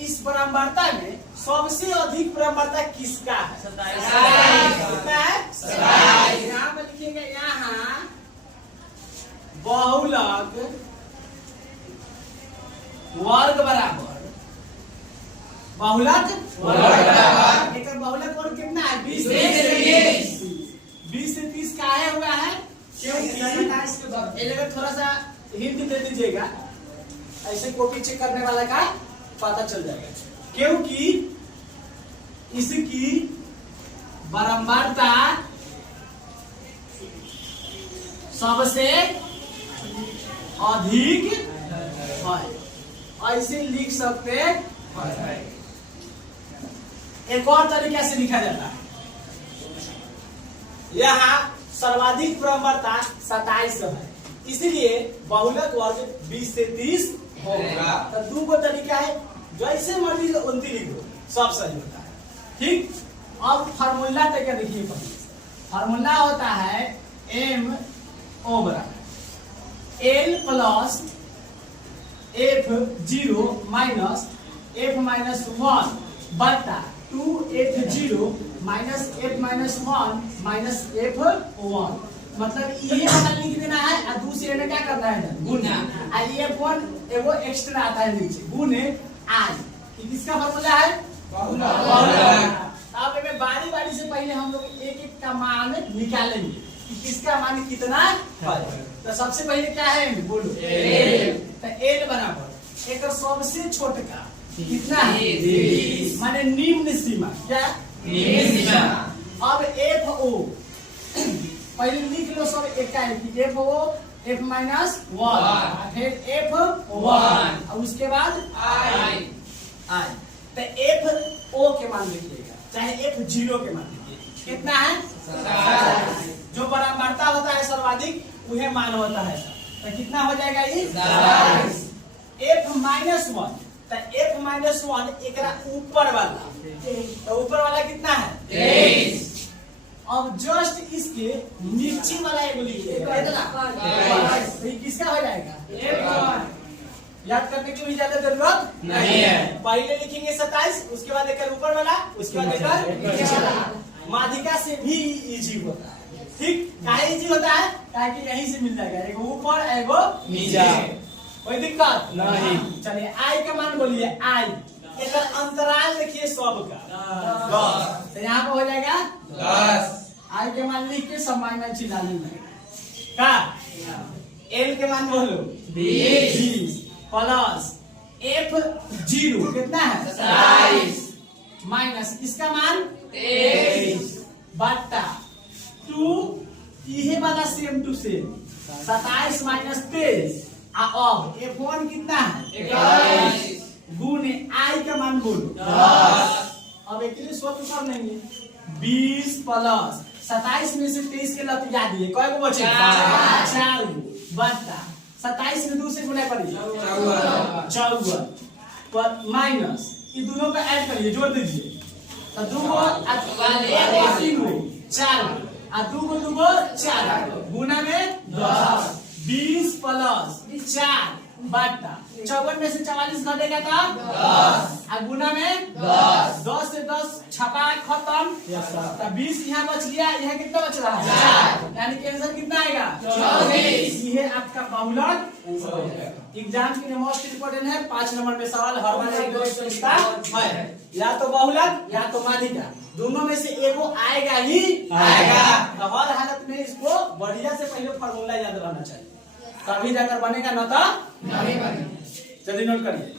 इस परम्परता में सबसे अधिक परम्परता किसका है? 27। कितना है? 27। यहाँ पर लिखिएगा, यहाँ बहुलक वर्ग बराबर बहुलक एक बहुलक वर्ग कितना है? 20 से 30 का आया हुआ है। क्योंकि थोड़ा सा हिंट दे दीजिएगा, ऐसे कॉपी चेक करने वाला का पता चल जाएगा। क्योंकि इसकी बारंबारता सबसे अधिक है, ऐसे लिख सकते हैं। एक और तरीका से लिखा जाता है, यहाँ सर्वाधिक परम्परता 27 है, इसलिए बहुलक वर्ग 20 से 30 होगा। तो दो को तरीका है, जैसे मर्जी उनती लिख दो, सब सही होता है। ठीक, अब फार्मूला तक देखिए। फार्मूला होता है MO बराबर L plus F0 minus F minus 1 बटा 2F0 minus F minus 1 minus F1। मतलब ये वाला लिख देना है और दूसरे में क्या करना है? गुना। F1 एगो एक्स्ट्रा आता है नीचे, गुने आई। किसका फार्मूला है? अब में बारी बारी से पहले हम लोग एक एक का मान निकालेंगे कि किसका मान कितना है। तो सबसे पहले क्या है? बोलो। तो L बराबर एक सबसे छोटा कितना है? 20। माने निम्न सीमा। क्या? निम्न सीमा। अब FO पहले लिख लो सब एकाएक, FO F माइनस 1 फिर F1 और उसके बाद I। तो FO के मान लिखिएगा, चाहे F0 के मान लिखिएगा। कितना है? 27। जो परम्परता होता है सर्वाधिक वह मान होता है। तो कितना हो जाएगा ये? 27। F माइनस 1, तो F माइनस 1 एक ऊपर वाला, तो ऊपर वाला कितना है? 23। अब जस्ट इसके नीचे वाला एगो लिखिएगा, तो ये किसका हो जाएगा? F1। याद करने की भी ज्यादा जरूरत नहीं है। पहले लिखेंगे 27, उसके बाद एक ऊपर वाला, उसके बाद एक नीचे वाला। माध्यिका से भी इजी होता है। ठीक, काहे इजी होता है? ताकि यहीं से मिल जाएगा, एगो ऊपर एगो नीचे, कोई दिक्कत नहीं। चलिए आई का मान बोलिए। आई एक अंतराल देखिए सबका 10, तो यहाँ पे हो जाएगा 10। आई के मान लिख के सब माइनस चिन्ह लेंगे का। एल के मान बोलो 20 प्लस F0 कितना है? 27 माइनस इसका मान 23 बटा 2, ये वाला सेम टू सेम 27 माइनस 23। अब F1 कितना है? 21 गुने आई का मान बोलो 10। अब एक स्वतः कर लेंगे 20 प्लस 27 में से 23 के लत याद दिए, कय गो बचे? 4 गो बटा 27 में 2 से गुना करिए 54 पर माइनस ये दोनों का ऐड करिए, जोड़ दीजिए। तो 2 गो 3 गो 4 गो और 2 गो 4 गुना में 10। 20 प्लस 4 बटा 54 में से 44 घटेगा तो 10 और गुना में 10 से 10 छपा खत्म। तो 20 यहाँ बच गया, यहाँ कितना बच रहा है? 4, यानी कि आंसर कितना आएगा? 24। ये आपका बहुलक एग्जाम के लिए मोस्ट इम्पोर्टेंट है। 5 नंबर में सवाल हर बार है, या तो बहुलक या तो माध्यिका, दोनों में से एगो आएगा ही आएगा। तो हर हालत में इसको बढ़िया से पहले फॉर्मूला याद रहना चाहिए, तभी जाकर बनेगा, न तो नहीं बनेगा। चलिए नोट करिए।